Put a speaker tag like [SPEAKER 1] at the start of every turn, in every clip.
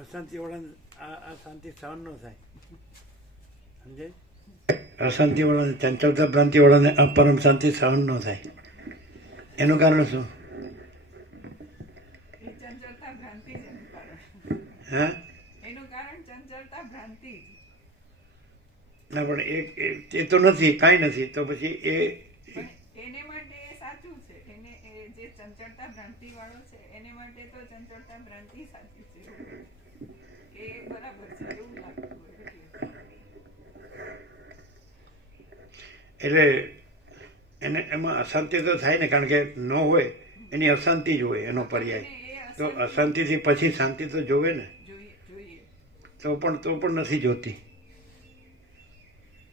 [SPEAKER 1] અશાંતિ વાળાને આ આ શાંતિ સહન ન થાય સમજે અશાંતિ વાળાને ચંચળતા ભ્રાંતિ વાળાને આ પરમ શાંતિ સહન ન થાય એનું કારણ શું
[SPEAKER 2] એ ચંચળતા ભ્રાંતિ જ એનું એનું કારણ ચંચળતા ભ્રાંતિ
[SPEAKER 1] ના પણ એ તો નથી કાંઈ નથી તો પછી એ
[SPEAKER 2] એને માટે એ સાચું છે. એને એ જે ચંચળતા ભ્રાંતિ વાળો છે એને માટે તો ચંચળતા ભ્રાંતિ સાચી છે એટલે.
[SPEAKER 1] એને એમાં અશાંતિ તો થાય ને કારણ કે ન હોય એની અશાંતિ જ હોય એનો પર્યાય. તો અશાંતિથી પછી શાંતિ તો જોવે ને. તો પણ તો પણ નથી જોતી.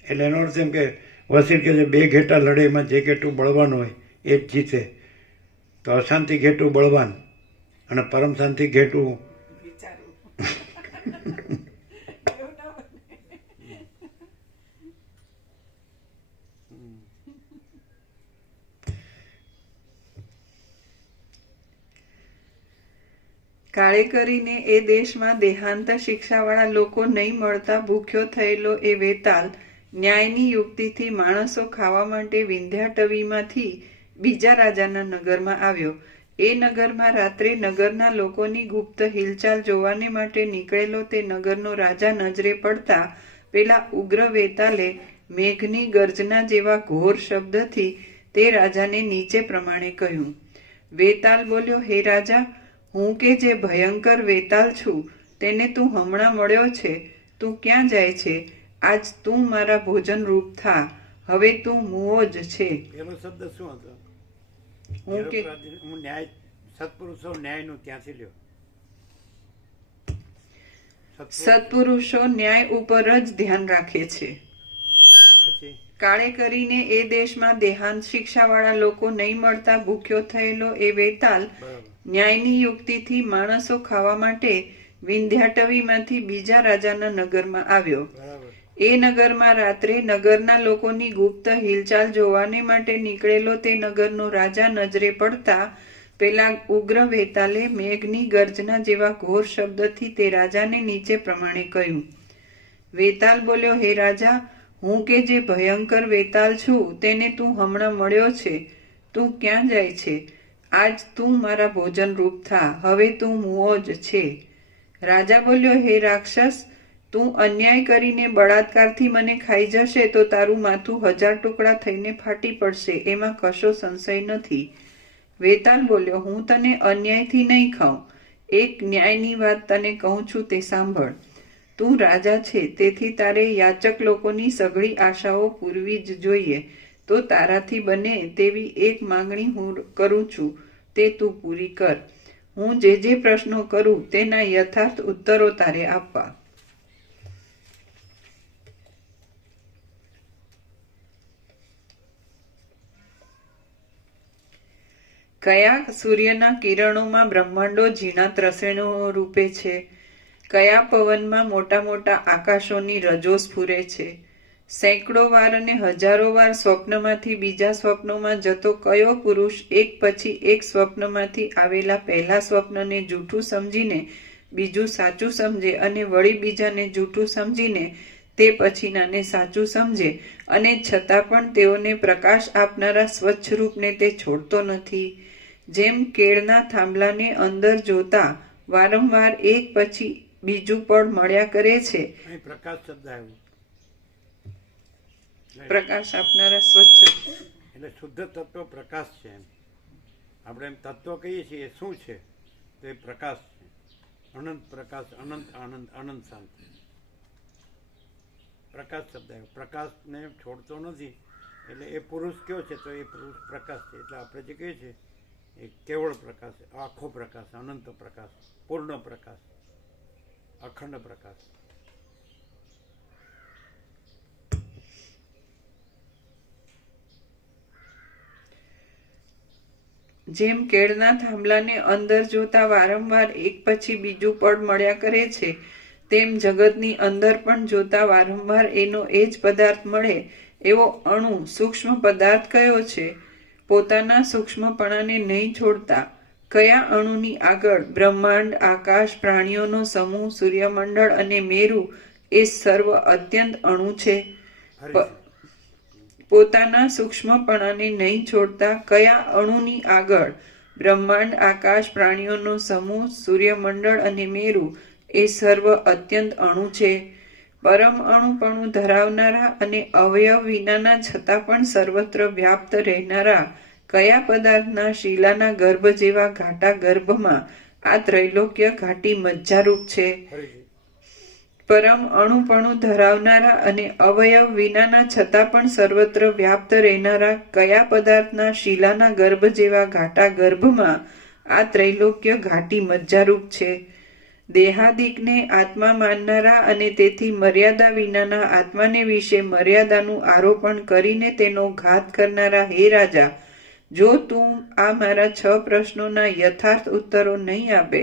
[SPEAKER 1] એટલે એનો અર્થ એમ કે વસીર કે જે બે ઘેટા લડે એમાં જે ઘેટું બળવાન હોય એ જ જીતે. તો અશાંતિ ઘેટું બળવાન અને પરમ શાંતિ ઘેટું
[SPEAKER 2] કાળે કરીને એ દેશમાં દેહાંત શિક્ષાવાળા લોકો નહીં મળતા ભૂખ્યો થયેલો એ વેતાલ ન્યાયની યુક્તિથી માણસો ખાવા માટે વિંધ્યાટવીમાંથી બીજા રાજાના નગરમાં આવ્યો. એ નગરમાં રાત્રે નગરના લોકોની ગુપ્ત હિલચાલ જોવાને માટે નીકળેલો તે નગરનો રાજા નજરે પડતા પેલા ઉગ્ર વેતાલે મેઘની ગર્જના જેવા ઘોર શબ્દથી તે રાજાને નીચે પ્રમાણે કહ્યું. વેતાલ બોલ્યો, હે રાજા, હું કે જે ભયંકર વેતાલ છું, તેને તું હમણાં મળ્યો છે, તું ક્યાં જાય છે? આજ તું મારા ભોજન રૂપ થા, હવે તું મુઓ જ છે.
[SPEAKER 1] એનો શબ્દ શું હતો?
[SPEAKER 2] હું કે
[SPEAKER 1] હું ન્યાય સત્પુરુષો ન્યાયનું ત્યાંથી લ્યો.
[SPEAKER 2] સત્પુરુષો ન્યાય ઉપર જ ધ્યાન રાખે છે. કાળે કરીને એ દેશમાં દેહાંત શિક્ષાવાળા લોકો નહીં મળતા ભૂખ્યો થયેલો એ વેતાલ ન્યાયની યુક્તિથી માણસો ખાવા માટે વિંધ્યાટવીમાંથી બીજા રાજાના નગરમાં આવ્યો. એ નગરમાં રાત્રે નગરના લોકોની ગુપ્ત હિલચાલ જોવાને માટે નીકળેલો તે નગરનો રાજા નજરે પડતા પેલા ઉગ્ર વેતાલે મેઘની ગર્જના જેવા ઘોર શબ્દથી તે રાજાને નીચે પ્રમાણે કહ્યું. વેતાલ બોલ્યો, હે રાજા, હું કે જે ભયંકર વેતાલ છું, તેને તું હમણાં મળ્યો છે. તું ક્યાં જાય છે? આજ તું મારા ભોજન રૂપ થા. હવે તું મુઓ જ છે. રાજા બોલ્યો, હે રાક્ષસ તું અન્યાય કરીને બળાત્કારથી મને ખાઈ જશે તો તારું માથું હજાર ટુકડા થઈને ફાટી પડશે, એમાં કશો સંશય નથી. વેતાલ બોલ્યો, હું તને અન્યાયથી નહીં ખાઉં. એક ન્યાયની વાત તને કહું છું તે સાંભળ. તું રાજા છે, તેથી તારે યાચક લોકોની સઘળી આશાઓ પૂરવી જ જોઈએ. તો તારાથી બને તેવી એક માંગણી હું કરું છું, તે તું પૂરી કર. હું જે જે પ્રશ્નો કરું તેના યથાર્થ ઉત્તરો તારે આપવા. કયા સૂર્યના કિરણોમાં બ્રહ્માંડો ઝીણા ત્રસેણો રૂપે છે? કયા પવનમાં મોટા મોટા આકાશોની રજો સ્ફુરે છે? સેંકડો વાર અને હજારો વાર સ્વપ્નમાંથી બીજા સ્વપ્નોમાં જતો કયો પુરુષ એક પછી એક સ્વપ્નમાંથી આવેલા પહેલા સ્વપ્નને જૂઠું સમજીને બીજું સાચું સમજે અને વળી બીજાને જૂઠું સમજીને તે પછીનાને સાચું સમજે અને છતાં પણ તેઓને પ્રકાશ આપનારા સ્વચ્છ રૂપને તે છોડતો નથી. જેમ કેળના થાંભલાને અંદર જોતા વારંવાર એક પછી બીજું પળ મળ્યા કરે છે.
[SPEAKER 1] પ્રકાશ શબ્દ આવ્યો.
[SPEAKER 2] પ્રકાશ આપનારા સ્વચ્છ.
[SPEAKER 1] એટલે શુદ્ધ તત્વ પ્રકાશ છે એમ. આપણે એમ તત્વ કહીએ છીએ એ શું છે? તો એ પ્રકાશ છે. અનંત પ્રકાશ અનંત આનંદ અનંત શાંતિ. પ્રકાશ શબ્દ આવ્યો. પ્રકાશને છોડતો નથી. એટલે એ પુરુષ કયો છે? તો એ પુરુષ પ્રકાશ છે. એટલે આપણે જે કહીએ છીએ એ કેવળ પ્રકાશ, આખો પ્રકાશ, અનંત પ્રકાશ, પૂર્ણ પ્રકાશ, અખંડ પ્રકાશ.
[SPEAKER 2] જેમ કેળના થાંભલાને અંદર જોતા વારંવાર એક પછી બીજું પળ મળ્યા કરે છે, તેમ જગતની અંદર પણ જોતા વારંવાર એનો એ જ પદાર્થ મળે, એવો અણુ સૂક્ષ્મ પદાર્થ કયો છે? પોતાના સૂક્ષ્મપણાને નહીં છોડતા કયા અણુની આગળ બ્રહ્માંડ આકાશ પ્રાણીઓનો સમૂહ સૂર્યમંડળ અને મેરુ એ સર્વ અત્યંત અણુ છે? પોતાના સૂક્ષ્મપણાને નહીં છોડતા કયા અણુની આગળ બ્રહ્માંડ આકાશ પ્રાણીઓનો સમૂહ સૂર્યમંડળ અને મેરુ એ સર્વ અત્યંત અણુ છે? પરમ અણુપણું ધરાવનારા અને અવયવ વિનાના છતાં પણ સર્વત્ર વ્યાપ્ત રહેનારા કયા પદાર્થના શીલાના ગર્ભ જેવા ઘાટા ગર્ભમાં આ ત્રૈલોક્ય ઘાટી મજ્જારૂપ છે? પરમ અણુપણું ધરાવનારા અને અવયવ વિનાના છતાં પણ સર્વત્ર વ્યાપ્ત રહેનારા કયા પદાર્થના શીલાના ગર્ભ જેવા ઘાટા ગર્ભમાં આ ત્રૈલોક્ય ઘાટી મજ્જારૂપ છે? દેહાદિકને આત્મા માનનારા અને તેથી મર્યાદા વિનાના આત્માને વિશે મર્યાદાનું આરોપણ કરીને તેનો ઘાત કરનારા, હે રાજા, જો તું આ મારા છ પ્રશ્નોના યથાર્થ ઉત્તરો નહીં આપે,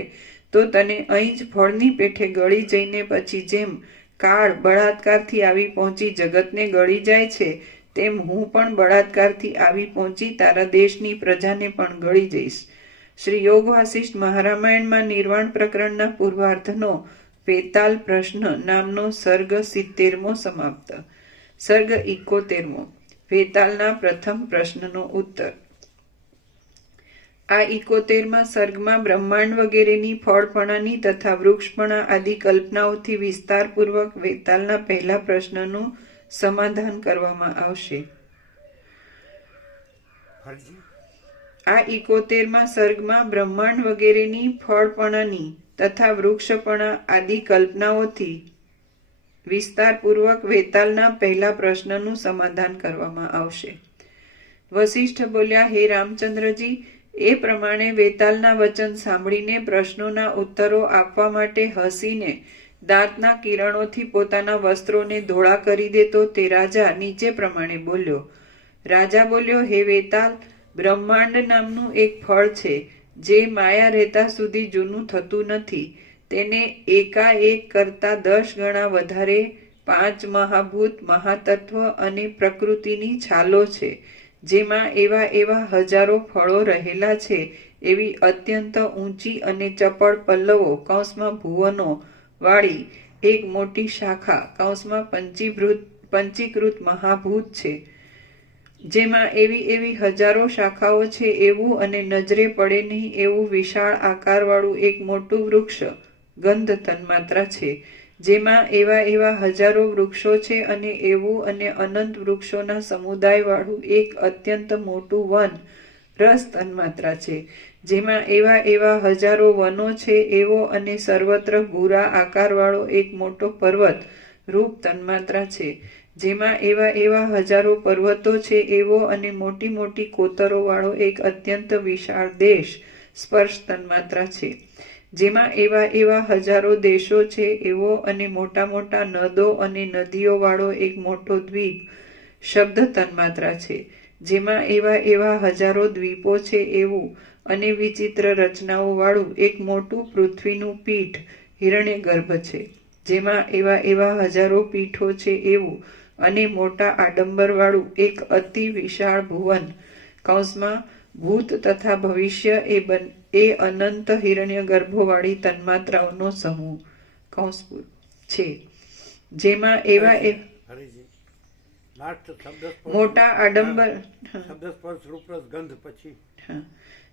[SPEAKER 2] તો તને અહીં જ ફળની પેઠે ગળી જઈને પછી જેમ કાળ બળાત્કારથી આવી પહોંચી જગતને ગળી જાય છે, તેમ હું પણ બળાત્કારથી આવી પહોંચી તારા દેશની પ્રજાને પણ ગળી જઈશ. શ્રી યોગ વાસિષ્ઠ મહારામાયણમાં નિર્વાણ પ્રકરણના પૂર્વાર્ધનો પેતાલ પ્રશ્ન નામનો સર્ગ સિત્તેરમો સમાપ્ત. સર્ગ ઇકોતેરમો. વેતાલના પ્રથમ પ્રશ્નનો ઉત્તર. આ ઇકોતેરમાં સર્ગમાં બ્રહ્માંડ વગેરેની ફળપણાની તથા વૃક્ષપણા આદિ કલ્પનાઓથી વિસ્તારપૂર્વક વેતાલના પહેલા પ્રશ્નનું સમાધાન કરવામાં આવશે. આ ઇકોતેરમાં સર્ગમાં બ્રહ્માંડ વગેરેની ફળપણાની તથા વૃક્ષપણા આદિ કલ્પનાઓથી વિસ્તારપૂર્વક વેતાલના પહેલા પ્રશ્નનું સમાધાન કરવામાં આવશે. વશિષ્ઠ બોલ્યા, હે રામચંદ્રજી, એ પ્રમાણે વેતાલના વચન સાંભળીને પ્રશ્નોના ઉત્તરો આપવા માટે હસીને દાંતના કિરણોથી પોતાના વસ્ત્રોને ધોળા કરી દેતો તે રાજા નીચે પ્રમાણે બોલ્યો. રાજા બોલ્યો, હે વેતાલ બ્રહ્માંડ નામનું એક ફળ છે, જે માયા રહેતા સુધી જૂનું થતું નથી. તેને એકાએક કરતા દસ ગણા વધારે પાંચ મહાભૂત મહાતત્વ અને પ્રકૃતિની છાલો છે, જેમાં એવા એવા હજારો ફળો રહેલા છે, એવી અત્યંત ઊંચી અને ચપળ પલ્લવો કૌંસમાં ભુવનો વાળી એક મોટી શાખા કૌંસમાં પંચીભૂત પંચીકૃત મહાભૂત છે. જેમાં એવી એવી હજારો શાખાઓ છે એવું અને નજરે પડે નહીં એવું વિશાળ આકારવાળું એક મોટું વૃક્ષ ગંધ તન્માત્રા છે, જેમાં એવા એવા હજારો વૃક્ષો છે અને એવું અને અનંત વૃક્ષોના સમુદાયવાળું એક અત્યંત મોટું વન રસ તન્માત્રા છે, જેમાં એવા એવા હજારો વનો છે એવો અને સર્વત્ર ભૂરા આકારવાળો એક મોટો પર્વત રૂપ તન્માત્રા છે જેમાં એવા એવા હજારો પર્વતો છે, એવો અને મોટી મોટી કોતરો વાળો એક અત્યંત વિશાળ દેશ સ્પર્શ તન્માત્રા છે. જેમાં એવા એવા હજારો દેશો છે, એવો અને મોટા મોટા નદો અને નદીઓ વાળો એક મોટો દ્વીપ શબ્દ તન્માત્રા છે. જેમાં એવા એવા હજારો દ્વીપો છે, એવું અને વિચિત્ર રચનાઓ વાળું એક મોટું પૃથ્વીનું પીઠ હિરણ્ય ગર્ભ છે. જેમાં એવા એવા હજારો પીઠો છે, એવું અને મોટા આડંબરવાળું એક અતિ વિશાળ ભુવન. કૌંસમાં ભૂત તથા ભવિષ્ય એ બન એ અનંત હિરણ્ય ગર્ભોવાળી તન્માત્રાઓનો સમૂહ. કૌંસ છે. જેમાં એવા એ મોટા આડંબર.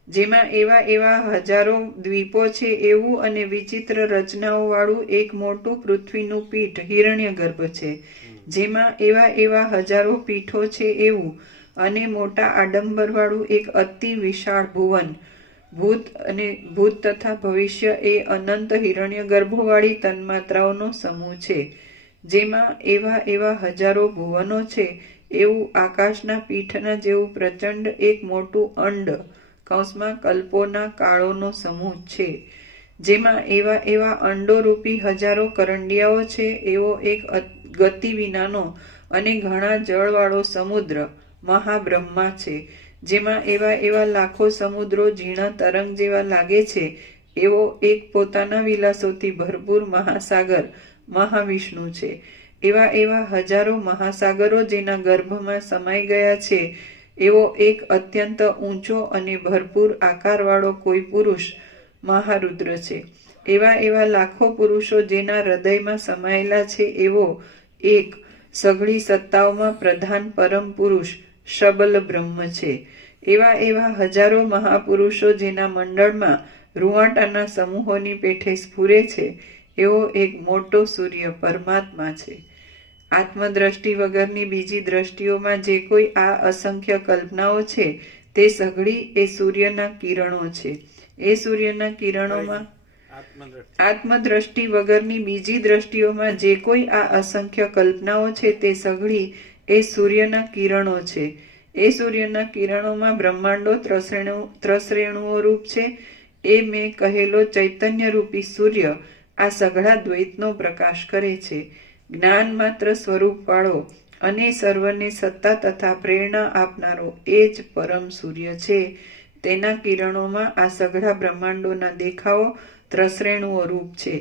[SPEAKER 2] જેમાં એવા એવા હજારો દ્વીપો છે એવું અને વિચિત્ર રચનાઓ વાળું એક મોટું પૃથ્વીનું પીઠ હિરણ્ય ગર્ભ છે જેમાં એવા એવા હજારો પીઠો છે એવું અને મોટા આડંબરવાળું એક અતિ વિશાળ ભુવન. ભૂત અને ભૂત તથા ભવિષ્ય એ અનંત હિરણ્ય ગર્ભોવાળી તન્માત્રાઓનો સમૂહ છે. જેમાં એવા એવા હજારો ભુવનો છે એવું આકાશના પીઠના જેવું પ્રચંડ એક મોટું અંડ, કૌંસમાં કલ્પોના કાળોનો સમૂહ છે. જેમાં એવા એવા અંડોરૂપી હજારો કરંડિયાઓ છે એવો એક ગતિ વિનાનો અને ઘણા જળવાળો સમુદ્ર મહાબ્રહ્મા છે. જેમાં એવા એવા લાખો સમુદ્રો ઝીણા તરંગ જેવા લાગે છે, એવો એક પોતાના વિલાસોથી ભરપૂર મહાસાગર મહાવિષ્ણુ છે. એવા એવા હજારો મહાસાગરો જેના ગર્ભમાં સમાઈ ગયા છે, એવો એક અત્યંત ઊંચો અને ભરપૂર આકારવાળો કોઈ પુરુષ મહારુદ્ર છે. એવા એવા લાખો પુરુષો જેના હૃદયમાં સમાયેલા છે, એવો એક સઘળી સત્તાઓમાં પ્રધાન પરમ પુરુષ શબલ બ્રહ્મ છે. એવા એવા હજારો મહાપુરુષો જેના મંડળમાં રૂવાટાના સમૂહોની પેઠે સ્ફુરે છે, એવો એક મોટો સૂર્ય પરમાત્મા છે. આત્મદ્રષ્ટિ વગરની બીજી દ્રષ્ટિઓમાં જે કોઈ આ અસંખ્ય કલ્પનાઓ છે, તે સઘળી એ સૂર્યના કિરણો છે. એ સૂર્યના કિરણોમાં
[SPEAKER 3] આત્મદ્રષ્ટિ.
[SPEAKER 2] વગરની બીજી દ્રષ્ટિઓમાં જે કોઈ આ અસંખ્ય કલ્પનાઓ છે તે સઘળી એ સૂર્યના કિરણો છે. એ સૂર્યના કિરણોમાં બ્રહ્માંડો ત્રસરેણુ ત્રસરેણુઓ રૂપ છે. એ મેં કહેલો ચૈતન્ય રૂપી સૂર્ય આ સઘળા દ્વૈતનો પ્રકાશ કરે છે. જ્ઞાન માત્ર સ્વરૂપવાળો અને સર્વને સત્તા તથા પ્રેરણા આપનારો એ જ પરમ સૂર્ય છે. તેના કિરણોમાં આ સઘળા બ્રહ્માંડોના દેખાવો ત્રસરેણુઓ રૂપ છે.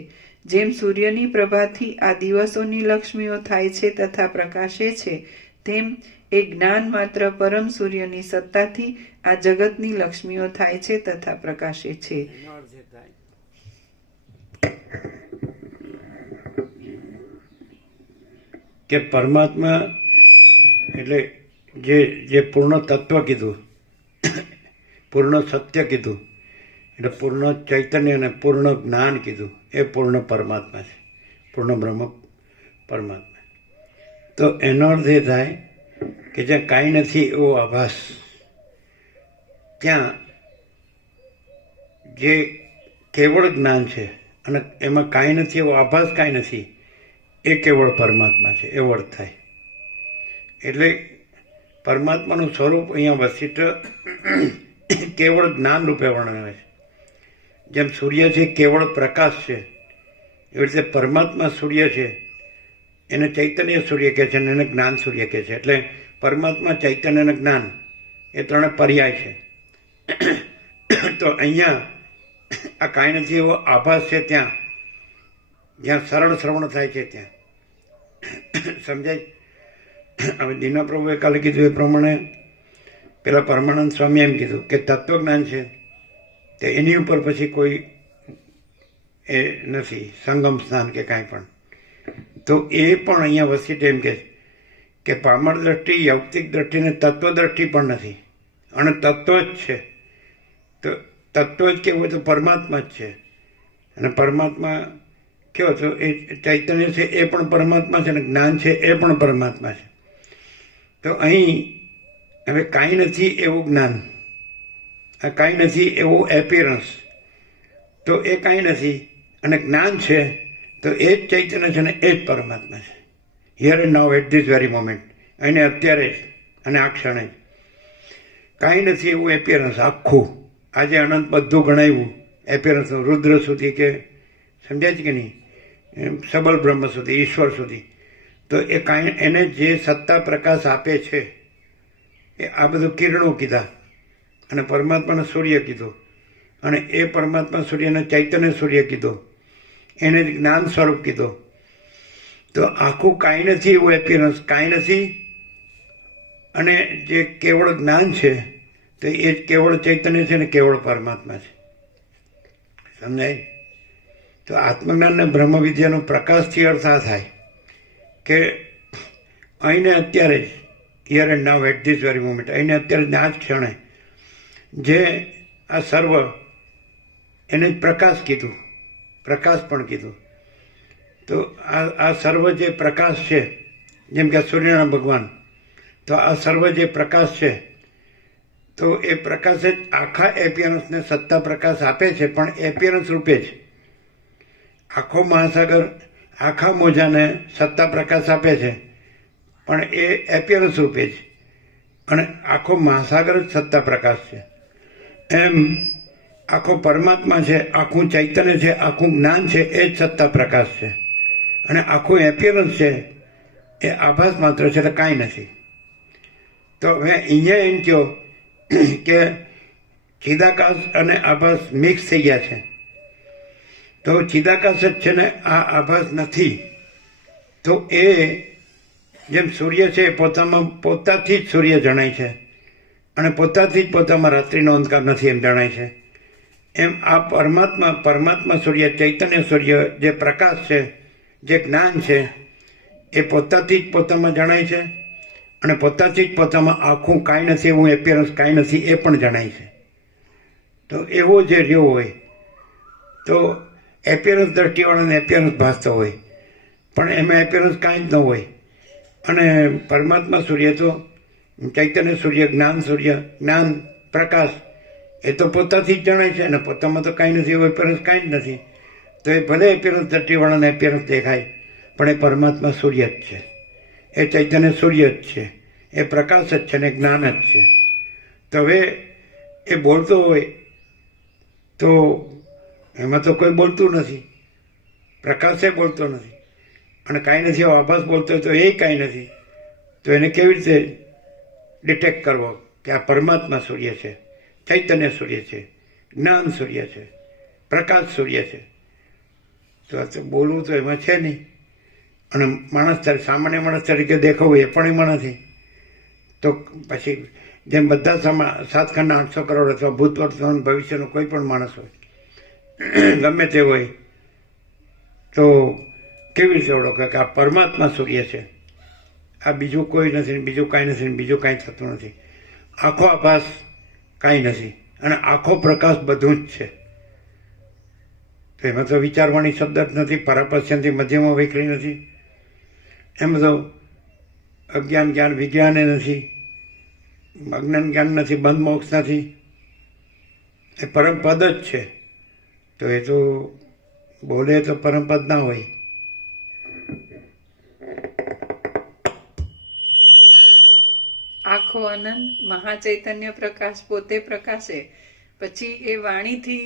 [SPEAKER 2] જેમ સૂર્યની પ્રભાથી આ દિવસોની લક્ષ્મીઓ થાય છે તથા પ્રકાશે છે, તેમ એ જ્ઞાન માત્ર પરમ સૂર્યની સત્તાથી આ જગતની લક્ષ્મીઓ થાય છે તથા પ્રકાશે છે.
[SPEAKER 1] કે પરમાત્મા એટલે જે જે પૂર્ણ તત્વ કીધું, પૂર્ણ સત્ય કીધું એટલે પૂર્ણ ચૈતન્ય અને પૂર્ણ જ્ઞાન કીધું. એ પૂર્ણ પરમાત્મા છે. પૂર્ણ બ્રહ્મ પરમાત્મા. તો એનો અર્થ એ થાય કે જ્યાં કાંઈ નથી એવો આભાસ, ત્યાં જે કેવળ જ્ઞાન છે અને એમાં કાંઈ નથી એવો આભાસ કાંઈ નથી, એ કેવળ પરમાત્મા છે. એવો અર્થ થાય. એટલે પરમાત્માનું સ્વરૂપ અહીંયા વસિષ્ઠ કેવળ જ્ઞાન રૂપે વર્ણવે છે. જેમ સૂર્ય છે, કેવળ પ્રકાશ છે. એવી રીતે પરમાત્મા સૂર્ય છે. એને ચૈતન્ય સૂર્ય કહે છે અને એને જ્ઞાન સૂર્ય કહે છે. એટલે પરમાત્મા, ચૈતન્ય અને જ્ઞાન એ ત્રણે પર્યાય છે. તો અહીંયા આ કાંઈ નથી, એવો આભાસ છે ત્યાં. જ્યાં સરળ શ્રવણ થાય છે ત્યાં. સમજાય? હવે દીના પ્રભુએ કાલે કીધું એ પ્રમાણે, પેલા પરમાનંદ સ્વામી એમ કીધું કે તત્વજ્ઞાન છે. તે એની ઉપર પછી કોઈ એ નથી, સંગમ સ્નાન કે કાંઈ પણ. તો એ પણ અહીંયા વસીટ એમ કે કે પામર દ્રષ્ટિ, યૌક્તિક દ્રષ્ટિ ને તત્વ દ્રષ્ટિ પણ નથી. અને તત્વ જ છે. તો તત્વ જ કેવું હોય તો પરમાત્મા જ છે. અને પરમાત્મા કેવો તો એ ચૈતન્ય છે, એ પણ પરમાત્મા છે અને જ્ઞાન છે, એ પણ પરમાત્મા છે. તો અહીં હવે કાંઈ નથી એવું જ્ઞાન. કાંઈ નથી એવું એપિયરન્સ તો એ કાંઈ નથી. અને જ્ઞાન છે, તો એ જ ચૈતન્ય છે અને એ જ પરમાત્મા છે. Here and now at this very moment અને અત્યારે જ, અને આ ક્ષણે જ. કાંઈ નથી એવું એપિયરન્સ આખું. આજે અનંત બધું ગણાવ્યું. એપિયરન્સનું રુદ્ર સુધી કે, સમજાય છે કે નહીં? સબલ બ્રહ્મ સુધી, ઈશ્વર સુધી. તો એ કાંઈ, એને જે સત્તા પ્રકાશ આપે છે, એ આ બધું કિરણો કીધા. અને પરમાત્માને સૂર્ય કીધું. અને એ પરમાત્મા સૂર્યને ચૈતન્ય સૂર્ય કીધો. એને જ્ઞાન સ્વરૂપ કીધો. તો આખું કાંઈ નથી એવું એપિયરન્સ કાંઈ નથી. અને જે કેવળ જ્ઞાન છે, તો એ જ કેવળ ચૈતન્ય છે ને કેવળ પરમાત્મા છે. સમજાય? તો આત્મજ્ઞાન અને બ્રહ્મ પ્રકાશથી અર્થ આ થાય કે અહીંને અત્યારે જ here and now at this very moment અહીંને અત્યારે આ જ ક્ષણે જે આ સર્વ એને પ્રકાશ કીધું, પ્રકાશ પણ કીધું. તો આ આ સર્વ જે પ્રકાશ છે, જેમ કે સૂર્યનારાયણ ભગવાન, તો આ સર્વ જે પ્રકાશ છે, તો એ પ્રકાશ જ આખા એપિયરન્સને સત્તા પ્રકાશ આપે છે, પણ એપિયરન્સ રૂપે જ. આખો મહાસાગર આખા મોજાને સત્તા પ્રકાશ આપે છે, પણ એ એપિયરન્સ રૂપે જ. અને આખો મહાસાગર જ સત્તા પ્રકાશ છે. એમ આખો પરમાત્મા છે, આખું ચૈતન્ય છે, આખું જ્ઞાન છે, એ જ સત્તા પ્રકાશ છે. અને આખું એપિયરન્સ છે, એ આભાસ માત્ર છે, એટલે કાંઈ નથી. તો હવે અહીંયા એમ કહો કે ચિદાકાશ અને આભાસ મિક્સ થઈ ગયા છે. તો ચિદાકાશ જ છે ને, આ આભાસ નથી. તો એ જેમ સૂર્ય છે, એ પોતામાં, પોતાથી જ સૂર્ય જણાય છે. અને પોતાથી જ પોતામાં રાત્રિનો અંધકાર નથી એમ જણાય છે. એમ આ પરમાત્મા પરમાત્મા સૂર્ય, ચૈતન્ય સૂર્ય જે પ્રકાશ છે, જે જ્ઞાન છે, એ પોતાથી જ પોતામાં જણાય છે અને પોતાથી જ પોતામાં આખું કાંઈ નથી એવું એપિયરન્સ કાંઈ નથી એ પણ જણાય છે. તો એવો જે રહ્યો હોય, તો એપિયરન્સ દ્રષ્ટિવાળાને એપિયરન્સ ભાસતો હોય, પણ એમાં એપિયરન્સ કાંઈ જ ન હોય. અને પરમાત્મા સૂર્ય તો ચૈતન્ય સૂર્ય, જ્ઞાન સૂર્ય, જ્ઞાન, પ્રકાશ, એ તો પોતાથી જ જણાય છે, અને પોતામાં તો કાંઈ નથી એવું એપિયરન્સ કાંઈ જ નથી. તો એ ભલે એપિયરન્સ દટ્ટીવાળાને એપિયરન્સ દેખાય, પણ એ પરમાત્મા સૂર્ય જ છે. એ ચૈતન્ય સૂર્ય જ છે. એ પ્રકાશ જ છે ને જ્ઞાન જ છે. તો હવે એ બોલતો હોય, તો એમાં તો કોઈ બોલતું નથી. પ્રકાશે બોલતો નથી. અને કાંઈ નથી, આભાસ બોલતો હોય તો એ કાંઈ નથી. તો એને કેવી રીતે ડિટેક્ટ કરવો કે આ પરમાત્મા સૂર્ય છે, ચૈતન્ય સૂર્ય છે, જ્ઞાન સૂર્ય છે, પ્રકાશ સૂર્ય છે. તો બોલવું તો એમાં છે નહીં. અને માણસ તરીકે સામાન્ય માણસ તરીકે દેખાવું એ પણ એમાં નથી. તો પછી જેમ બધા સમા, સાતખંડના આઠસો કરોડ અથવા ભૂત વર્તમાન ભવિષ્યનો કોઈ પણ માણસ હોય, ગમે તે હોય, તો કેવી રીતે ઓળખે કે આ પરમાત્મા સૂર્ય છે? આ બીજું કોઈ નથી ને બીજું કાંઈ નથી ને બીજું કાંઈ થતું નથી. આખો આભાસ કાંઈ નથી. અને આખો પ્રકાશ બધું જ છે. તો એમાં તો વિચારવાની શબ્દ જ નથી પરાપશ્યનથી મધ્યમાં વિખરી નથી. એમાં તો અજ્ઞાન જ્ઞાન વિજ્ઞાને નથી. અજ્ઞાન જ્ઞાન નથી, બંધ મોક્ષ નથી. એ પરમપદ જ છે. તો એ તો બોલે તો પરમપદ ના હોય.
[SPEAKER 2] આખો અનંત, મહાચૈતન્ય પ્રકાશ પોતે પ્રકાશે. પછી એ વાણીથી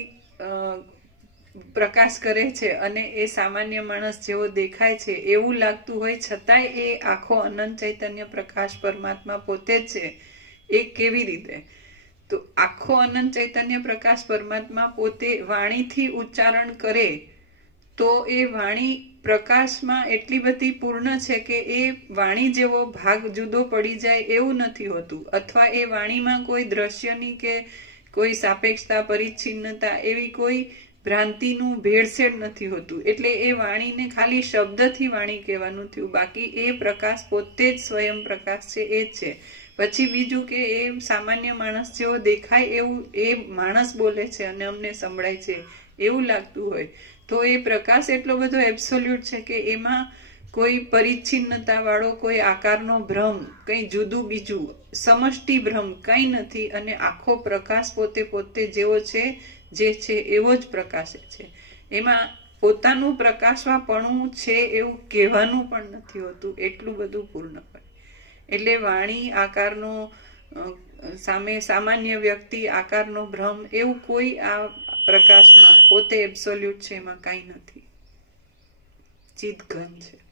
[SPEAKER 2] પ્રકાશ કરે છે અને એ સામાન્ય માણસ જેવો દેખાય છે એવું લાગતું હોય છતાંય એ આખો અનંત ચૈતન્ય પ્રકાશ પરમાત્મા પોતે જ છે. એ કેવી રીતે? તો આખો અનંત ચૈતન્ય પ્રકાશ પરમાત્મા પોતે વાણીથી ઉચ્ચારણ કરે તો એ વાણી પ્રકાશમાં એટલી બધી પૂર્ણ છે કે એ વાણી જેવો ભાગ જુદો પડી જાય એવું નથી હોતું. અથવા એ વાણીમાં કોઈ દ્રશ્યની કે કોઈ સાપેક્ષતા, પરિચ્છિન્નતા એવી કોઈ ભ્રાંતિનું ભેળસેળ નથી હોતું. એટલે એ વાણીને ખાલી શબ્દથી વાણી કહેવાનું થયું. બાકી એ પ્રકાશ પોતે જ સ્વયં પ્રકાશ છે, એ જ છે. પછી બીજું કે એ સામાન્ય માણસ જેવો દેખાય એવું એ માણસ બોલે છે અને અમને સંભળાય છે એવું લાગતું હોય. તો એ પ્રકાશ એટલો બધો એબ્સોલ્યુટ છે કે એમાં કોઈ પરિચ્છિન્નતા વાળો કોઈ આકારનો ભ્રમ, કંઈ જુદું બીજું, સમષ્ટિ ભ્રમ કંઈ નથી અને આખો પ્રકાશ પોતે પોતે જેવો છે, જે છે એવો જ પ્રકાશે છે. એમાં પોતાનું પ્રકાશવાપણું છે એવું કહેવાનું પણ નથી હોતું, એટલું બધું પૂર્ણ પડે એટલે વાણી આકારનો સામે સામાન્ય વ્યક્તિ આકારનો ભ્રમ, એવું કોઈ આ પ્રકાશમાં પોતે એબ્સોલ્યુટ છે એમાં કાંઈ નથી. ચિતઘન છે.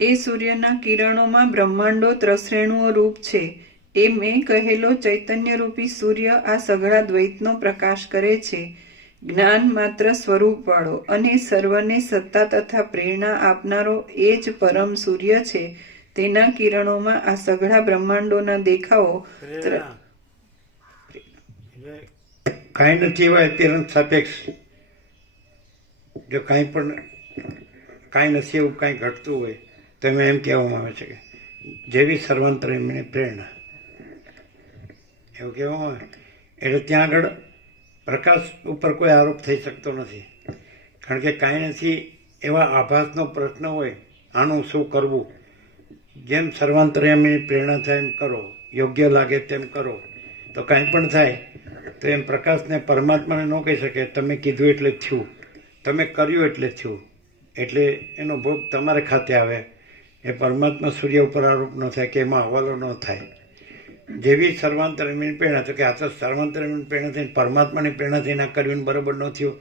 [SPEAKER 2] એ સૂર્યના કિરણોમાં બ્રહ્માંડો ત્રસરેણુઓ રૂપ છે. એ મેં કહેલો ચૈતન્ય રૂપી સૂર્ય આ સઘળા દ્વૈતનો પ્રકાશ કરે છે. જ્ઞાન માત્ર સ્વરૂપવાળો અને સર્વને સત્તા તથા પ્રેરણા આપનારો એ જ પરમ સૂર્ય છે. તેના કિરણોમાં આ સઘળા બ્રહ્માંડોના દેખાવો
[SPEAKER 1] કાંઈ નથી એવા એપિયરન્સ સાપેક્ષ. જો કાંઈ પણ કાંઈ નથી એવું કાંઈ ઘટતું હોય તો એમાં એમ કહેવામાં આવે છે કે જેવી સર્વાંતરમીની પ્રેરણા. એવું કહેવામાં આવે. એટલે ત્યાં આગળ પ્રકાશ ઉપર કોઈ આરોપ થઈ શકતો નથી. કારણ કે કાંઈ નથી એવા આભાસનો પ્રશ્ન હોય, આનું શું કરવું? જેમ સર્વાંતરયામીની પ્રેરણા થાય એમ કરો, યોગ્ય લાગે તેમ કરો, તો કાંઈ પણ થાય, તો એમ પ્રકાશને પરમાત્માને ન કહી શકે, તમે કીધું એટલે થયું, તમે કર્યું એટલે થયું. એટલે એનો ભોગ તમારે ખાતે આવે. એ પરમાત્મા સૂર્ય ઉપર આરોપ ન થાય કે એમાં હવાલો ન થાય. જેવી સર્વાંતરમીની પ્રેરણા, તો કે આ તો સર્વાંતરમીની પ્રેરણા થઈને, પરમાત્માની પ્રેરણા થઈને આ કર્યું બરોબર ન થયું.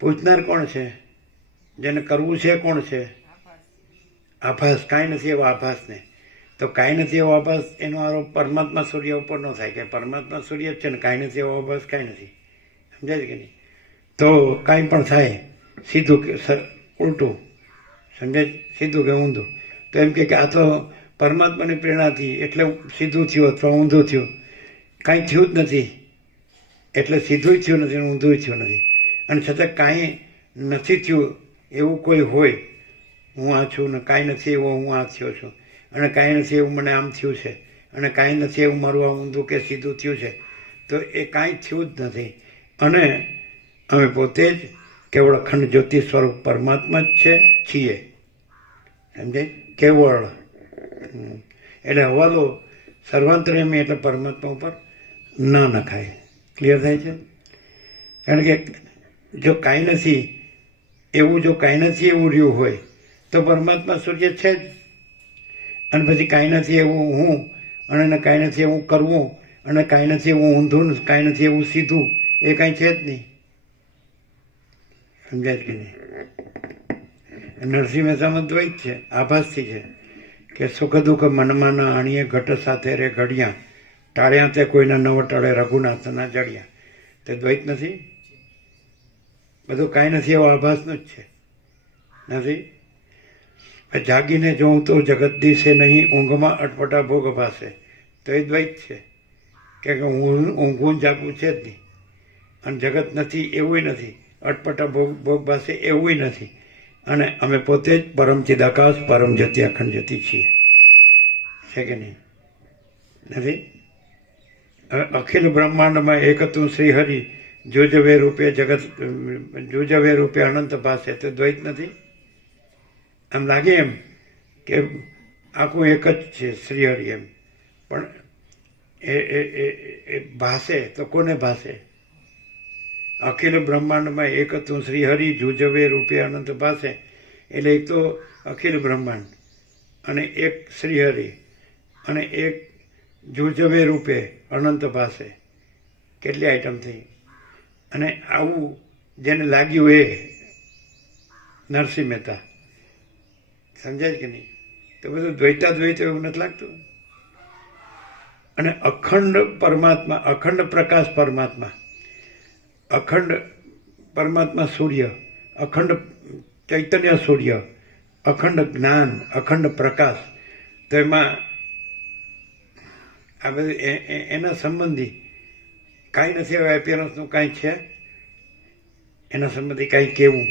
[SPEAKER 1] પૂછનાર કોણ છે? જેને કરવું છે કોણ છે? આભાસ. કાંઈ નથી એવા આભાસને. તો કાંઈ નથી એવો આભાસ, એનો આરોપ પરમાત્મા સૂર્ય ઉપર ન થાય. કે પરમાત્મા સૂર્ય જ છે ને કાંઈ નથી એવો આભાસ, કાંઈ નથી. સમજાય કે નહીં? તો કાંઈ પણ થાય. સીધું કે ઉલટું. સમજાય? સીધું કે ઊંધું. તો એમ કે આ તો પરમાત્માની પ્રેરણાથી, એટલે સીધું થયું, અથવા ઊંધું થયું. કાંઈ થયું જ નથી. એટલે સીધું થયું નથી અને ઊંધું થયું નથી. અને છતાં કાંઈ નથી થયું એવું કોઈ હોય. હું આ છું ને કાંઈ નથી એવો હું આ થયો છું. અને કાંઈ નથી એવું મને આમ થયું છે. અને કાંઈ નથી એવું મારું આ ઊંધું કે સીધું થયું છે. તો એ કાંઈ થયું જ નથી. અને અમે પોતે જ કેવળ અખંડ જ્યોતિ સ્વરૂપ પરમાત્મા જ છે, છીએ. સમજે કેવળ. એટલે હવાલો સર્વાંતરયામી એટલે પરમાત્મા ઉપર ના નખાય. ક્લિયર થાય છે? કારણ કે જો કાંઈ નથી, એવું જો કાંઈ નથી એવું રહ્યું હોય, તો પરમાત્મા સૂર્ય છે જ. અને પછી કાંઈ નથી એવું હું, અને કાંઈ નથી એવું કરવું, અને કાંઈ નથી એવું ઊંધું કાંઈ નથી એવું સીધું, એ કાંઈ છે જ નહીં. સમજાય કે નહીં? નરસિંહ મહેતામાં દ્વૈત છે, આભાસથી છે. કે સુખ દુઃખ મનમાં ન આણીએ, ઘટ સાથે રે ઘડિયા. ટાળ્યા તે કોઈના નવ ટાળે રઘુનાથના જડિયા. તે દ્વૈત નથી? બધું કાંઈ નથી, એવો આભાસનું જ છે. નથી? જાગીને જોઉં તો જગત દિશે નહીં, ઊંઘમાં અટપટા ભોગ ભાસે. તો એ દ્વૈત છે. કે હું ઊંઘું જાગવું છે જ નહીં. અને જગત નથી, એવું નથી. અટપટા ભોગ ભોગ ભાસે, એવું નથી. અને અમે પોતે જ પરમ ચિદાકાશ, પરમ જ્યોતિ અખંડ જ્યોતિ છીએ. છે કે નહીં? નથી? હવે અખિલ બ્રહ્માંડમાં એક શ્રીહરિ, જોજવે રૂપે જગત જુજવે રૂપે અનંત ભાષે. તે દ્વૈત નથી? આમ લાગે એમ કે આખું એક જ છે શ્રીહરિ એમ. પણ એ એ ભાસે તો કોને ભાસે અખિલ બ્રહ્માંડમાં એક હતું હરિ જુજવે, રૂપે, અનંત પાસે. એટલે એક તો અખિલ બ્રહ્માંડ અને એક શ્રીહરિ અને એક જુજવે, રૂપે, અનંત પાસે. કેટલી આઈટમ થઈ? અને આવું જેને લાગ્યું એ નરસિંહ મહેતા. સમજાય કે નહીં? તો બધું દ્વૈતા દ્વૈત એવું નથી લાગતું? અને અખંડ પરમાત્મા, અખંડ પ્રકાશ પરમાત્મા અખંડ પરમાત્મા સૂર્ય, અખંડ ચૈતન્ય સૂર્ય, અખંડ જ્ઞાન, અખંડ પ્રકાશ, તો એમાં આ બધું એના સંબંધી કાંઈ નથી હવે એપિયરન્સનું કાંઈ છે? એના સંબંધી કાંઈ કહેવું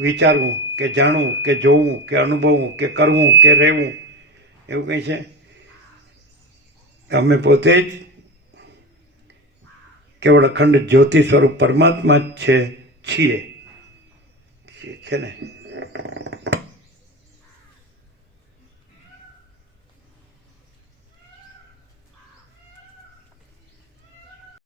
[SPEAKER 1] વિચારવું કે જાણવું કે જોવું કે અનુભવવું કે કરવું કે રહેવું? એવું કંઈ છે? અમે પોતે જ કેવળ અખંડ જ્યોતિ સ્વરૂપ પરમાત્મા જ છે છીએ. છે ને?